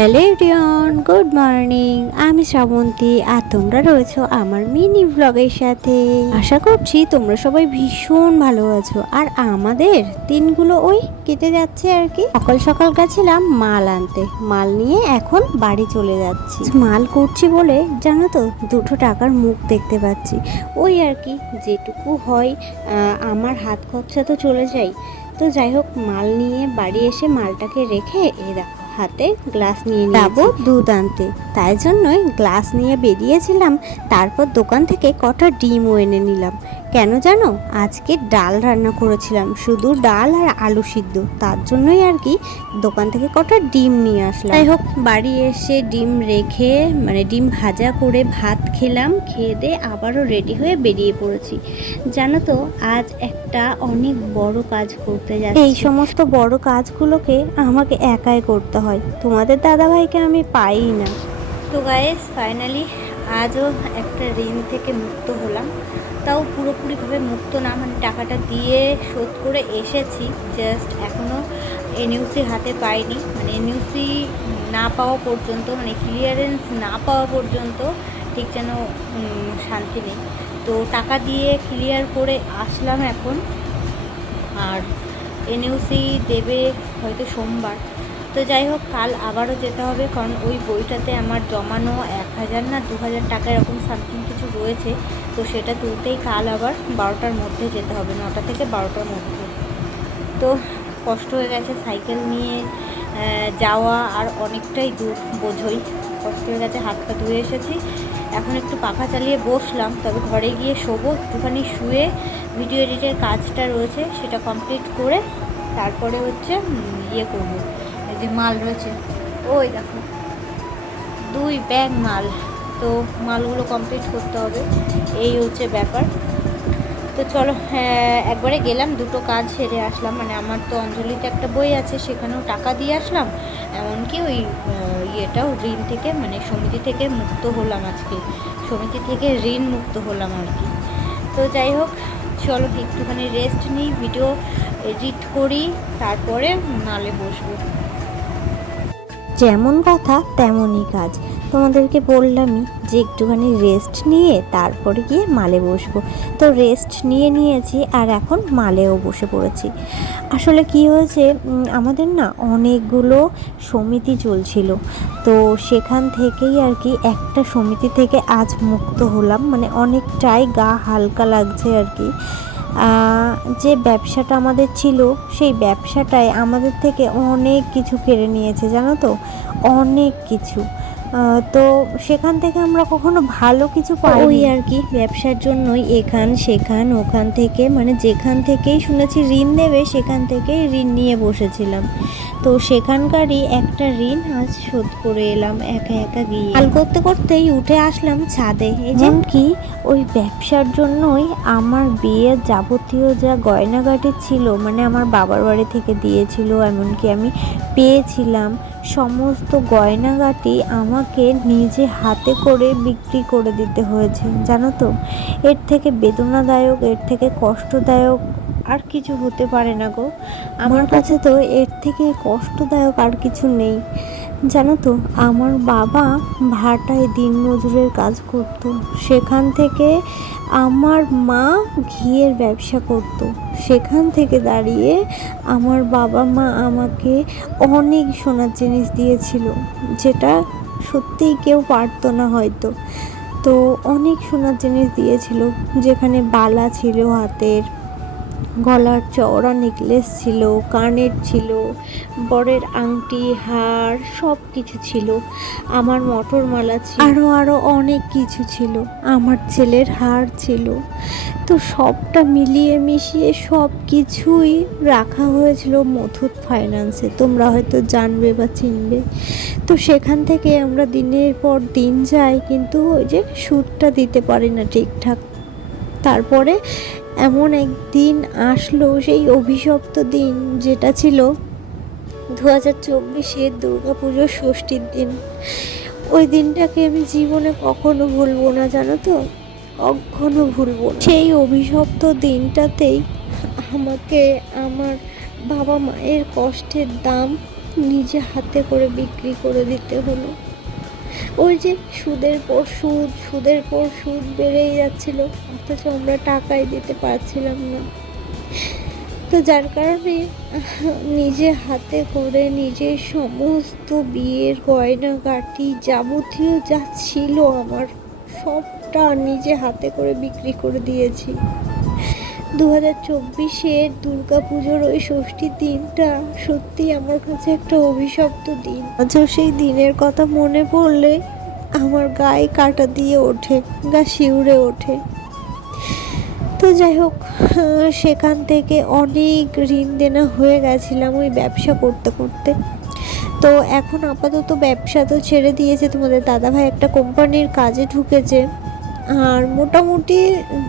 Hello everyone, good morning. আমি শ্রাবন্তী আর তোমরা রয়েছো আমার মিনি ব্লগের সাথে। আশা করছি তোমরা সবাই ভীষণ ভালো আছো। আর আমাদের দিনগুলো ওই কেটে যাচ্ছে আর কি। সকাল সকাল গেছিলাম মাল আনতে। মাল নিয়ে এখন বাড়ি চলে যাচ্ছি। মাল করছি বলে জানো তো, দুটো টাকার মুখ দেখতে পাচ্ছি। ওই আর কি, যেটুকু হয় আমার হাত খরচা তো চলে যায়। তো যাই হোক, মাল নিয়ে বাড়ি এসে মালটাকে রেখে এ দেখো হাতে গ্লাস নিয়ে যাব দুধ আনতে। তাই জন্যই গ্লাস নিয়ে বেরিয়েছিলাম। তারপর দোকান থেকে কটা ডিমও এনে নিলাম। কেন জানো? আজকে ডাল রান্না করেছিলাম শুধু ডাল আর আলু সিদ্ধ। তার জন্যই আর কি দোকান থেকে কটা ডিম নিয়ে আসলাম। যাই হোক বাড়ি এসে ডিম রেখে মানে ডিম ভাজা করে ভাত খেলাম খেয়ে দিয়ে আবারও রেডি হয়ে বেরিয়ে পড়েছি। জানো তো আজ একটা অনেক বড় কাজ করতে যাচ্ছি। এই সমস্ত বড় কাজগুলোকে আমাকে একাই করতে হয়। তোমাদের দাদাভাইকে আমি পাই না। তো গাইস ফাইনালি আজও একটা ঋণ থেকে মুক্ত হলাম। তাও পুরোপুরিভাবে মুক্ত না মানে টাকাটা দিয়ে শোধ করে এসেছি জাস্ট এখনও এনইউসি হাতে পাইনি। মানে এনইউসি না পাওয়া পর্যন্ত মানে ক্লিয়ারেন্স না পাওয়া পর্যন্ত ঠিক যেন শান্তি নেই। তো টাকা দিয়ে ক্লিয়ার করে আসলাম এখন। আর এনইউসি দেবে হয়তো সোমবার। তো যাই হোক, কাল আবারও যেতে হবে, কারণ ওই বইটাতে আমার জমানো এক হাজার না দু হাজার টাকা এরকম সামথিং কিছু রয়েছে। তো সেটা তুলতেই কাল আবার বারোটার মধ্যে যেতে হবে, নটা থেকে বারোটার মধ্যে। তো কষ্ট হয়ে গেছে সাইকেল নিয়ে যাওয়া আর অনেকটাই দূর, বোঝই। কষ্ট হয়ে গেছে, হাত পা ধুয়ে এসেছি। এখন একটু পাখা চালিয়ে বসলাম, তবে ঘরে গিয়ে শোবো, একটুখানি শুয়ে ভিডিও এডিটের কাজটা রয়েছে, সেটা কমপ্লিট করে তারপরে হচ্ছে ইয়ে করব। যে মাল রয়েছে। ওই দেখো, দুই ব্যাগ মাল। তো মালগুলো কমপ্লিট করতে হবে, এই হচ্ছে ব্যাপার। তো চলো একবারে গেলাম, দুটো কাজ সেরে আসলাম। মানে আমার তো অঞ্জলিতে একটা বই আছে, সেখানেও টাকা দিয়ে আসলাম। এমনকি ওই ইয়েটাও ঋণ থেকে মানে সমিতি থেকে মুক্ত হলাম আজকে। সমিতি থেকে ঋণ মুক্ত হলাম আর কি। তো যাই হোক, চলো একটুখানি রেস্ট নিই ভিডিও এডিট করি, তারপরে নালে বসবো। যেমন কথা, তেমনই কাজ। তোমাদেরকে বললামই যে একটুখানি রেস্ট নিয়ে তারপরে গিয়ে মালে বসবো। তো রেস্ট নিয়ে নিয়েছি আর এখন মালেও বসে পড়েছি। আসলে কি হয়েছে আমাদের না অনেকগুলো সমিতি চলছিল। তো সেখান থেকেই আর কি একটা সমিতি থেকে আজ মুক্ত হলাম। মানে অনেকটাই গা হালকা লাগছে আর কি। যে ব্যবসাটা আমাদের ছিল, সেই ব্যবসাটাই আমাদের থেকে অনেক কিছু কেড়ে নিয়েছে, জানো তো? অনেক কিছু। তো সেখান থেকে আমরা কখনো ভালো কিছু পাই ওই আর কি ব্যবসার জন্যই এখান সেখান ওখান থেকে মানে যেখান থেকেই শুনেছি ঋণ দেবে সেখান থেকেই ঋণ নিয়ে বসেছিলাম। তো সেখানকারই একটা ঋণ আজ শোধ করে এলাম একা একা গিয়ে। হাল করতে করতেই উঠে আসলাম ছাদে। এই কি ওই ব্যবসার জন্যই আমার বিয়ের যাবতীয় যা গয়নাগাটি ছিল মানে আমার বাবার বাড়ি থেকে দিয়েছিল এমনকি আমি পেয়েছিলাম। সমস্ত গয়নাগাটি আমাকে নিজে হাতে করে বিক্রি করে দিতে হয়েছে, জানো তো? এর থেকে বেদনাদায়ক, এর থেকে কষ্টদায়ক আর কিছু হতে পারে না গো। আমার কাছে তো এর থেকে কষ্টদায়ক আর কিছু নেই। জানো তো, আমার বাবা ভাটায় দিনমজুরের কাজ করত। সেখান থেকে আমার মা ঘিয়ের ব্যবসা করত। সেখান থেকে দাঁড়িয়ে আমার বাবা মা আমাকে অনেক সোনার জিনিস দিয়েছিল, যেটা সত্যিই কেউ পারতো না হয়তো। তো অনেক সোনার জিনিস দিয়েছিল, যেখানে বালা ছিল হাতের গলার চওড়া নেকলেস ছিল, কানের ছিল, বরের আংটি, হার, সব কিছু ছিল। আমার মটর মালা ছিল। আরও আরও অনেক কিছু ছিল। আমার ছেলের হার ছিল। তো সবটা মিলিয়ে মিশিয়ে সব কিছুই রাখা হয়েছিল মথুত ফাইন্যান্সে তোমরা হয়তো জানবে বা চিনবে। তো সেখান থেকে আমরা দিনের পর দিন যাই, কিন্তু ওই যে সুদটা দিতে পারি না ঠিকঠাক। তারপরে এমন একদিন আসলো সেই অভিশপ্ত দিন, যেটা ছিল দু হাজার চব্বিশের দুর্গা পুজোর ষষ্ঠীর দিন। ওই দিনটাকে আমি জীবনে কখনো ভুলবো না, জানো তো? কখনো ভুলবো না। সেই অভিশপ্ত দিনটাতেই আমাকে আমার বাবা মায়ের কষ্টের দাম নিজে হাতে করে বিক্রি করে দিতে হলো। ওই যে সুদের পর সুদ, সুদের পর সুদ বেড়েই যাচ্ছিল, অথচ আমরা টাকাই দিতে পারছিলাম না। তো যার কারণে নিজে হাতে করে নিজের সমস্ত বিয়ের গয়নাগাটি যাবতীয় যা ছিল আমার, সবটা নিজে হাতে করে বিক্রি করে দিয়েছি। দু হাজার চব্বিশের পুজোর ওই ষষ্ঠীর দিনটা সত্যি আমার কাছে একটা অভিশপ্ত দিন। আজও সেই দিনের কথা মনে পড়লে আমার গায়ে কাটা দিয়ে ওঠে, গা শিউরে ওঠে। তো যাই হোক, সেখান থেকে অনেক ঋণ দেনা হয়ে গেছিলাম ওই ব্যবসা করতে করতে। তো এখন আপাতত ব্যবসা তো ছেড়ে দিয়েছে তোমাদের দাদাভাই, একটা কোম্পানির কাজে ঢুকেছে। আর মোটামুটি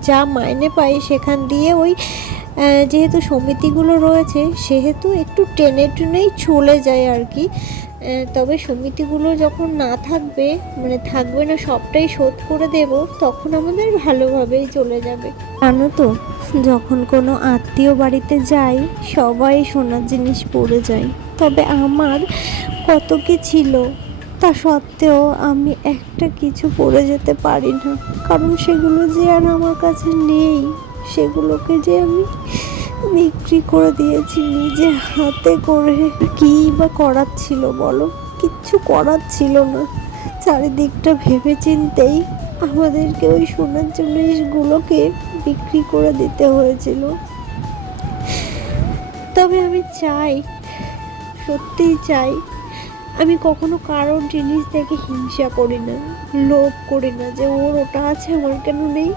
যা মাইনে পাই সেখান দিয়ে ওই যেহেতু সমিতিগুলো রয়েছে, সেহেতু একটু টেনে টেনেই চলে যায় আর কি। তবে সমিতিগুলো যখন না থাকবে মানে থাকবে না সবটাই শোধ করে দেব, তখন আমাদের ভালোভাবেই চলে যাবে। জানো তো, যখন কোনো আত্মীয় বাড়িতে যাই, সবাই সোনার জিনিস পরে যায়। তবে আমার কত কি ছিল? তা সত্ত্বেও আমি একটা কিছু পরে যেতে পারি না। কারণ সেগুলো যে আর আমার কাছে নেই, সেগুলোকে যে আমি বিক্রি করে দিয়েছি নিজে হাতে করে, কী বা করার ছিল বলো? কিচ্ছু করার ছিল না। চারিদিকটা ভেবে চিনতেই আমাদেরকে ওই সোনার জিনিসগুলোকে বিক্রি করে দিতে হয়েছিল। তবে আমি চাই, সত্যিই চাই আমি কখনো কারোর জিনিস দেখে হিংসা করি না, লোভ করি না যে ওর ওটা আছে, আমার কেন নেই।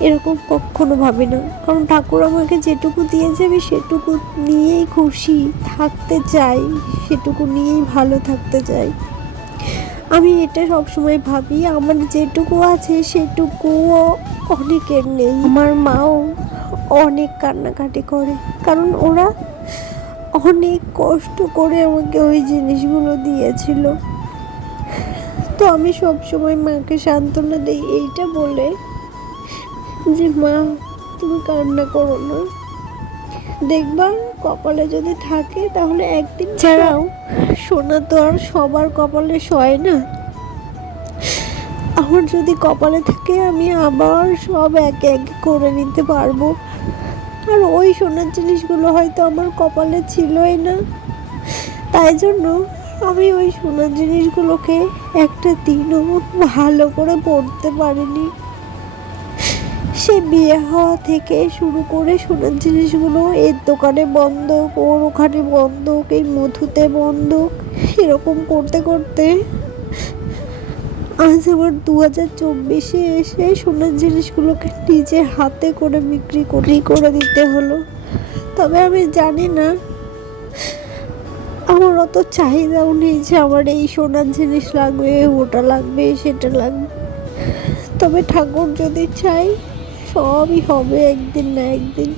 এরকম কখনো ভাবি না। কারণ ঠাকুর আমাকে যেটুকু দিয়েছে, আমি সেটুকু নিয়েই খুশি থাকতে চাই, সেটুকু নিয়েই ভালো থাকতে চাই। আমি এটা সবসময় ভাবি, আমার যেটুকু আছে, সেটুকুও অনেকের নেই। আমার মাও অনেক কান্নাকাটি করে। কারণ ওরা অনেক কষ্ট করে আমাকে ওই জিনিসগুলো দিয়েছিল। তো আমি সবসময় মাকে সান্ত্বনা দিই এইটা বলে যে মা তুমি কান্না করো না। দেখবা কপালে যদি থাকে তাহলে একদিন ছাড়াও সোনা তো আর সবার কপালে সয় না। আমার যদি কপালে থাকে আমি আবার সব এক এক করে নিতে পারব। আর ওই সোনার জিনিসগুলো হয়তো আমার কপালে ছিলই না। তাই জন্য আমি ওই সোনার জিনিসগুলোকে একটা দিনও ভালো করে পড়তে পারিনি। সে বিয়ে হওয়া থেকে শুরু করে সোনার জিনিসগুলো এর দোকানে বন্ধক ওর ওখানে বন্ধক এই মধুতে বন্ধক এরকম করতে করতে আজ আবার দু হাজার চব্বিশে এসে সোনার জিনিসগুলোকে নিজে হাতে করে বিক্রি করি করে দিতে হলো। তবে আমি জানি না, আমার অত চাহিদাও নেই যে আমার এই সোনার জিনিস লাগবে, ওটা লাগবে, সেটা লাগবে। তবে ঠাকুর যদি চাই সবই হবে একদিন না একদিন।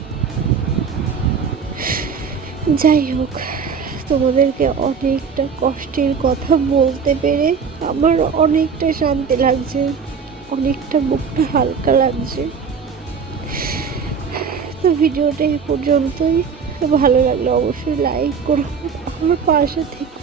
যাই হোক। তোমাদেরকে অনেকটা কষ্টের কথা বলতে পেরে আমার অনেকটা শান্তি লাগছে, অনেকটা মুখটা হালকা লাগছে। তো ভিডিওটা এই পর্যন্তই। ভালো লাগল অবশ্যই লাইক করো। আমার পাশে থেকে।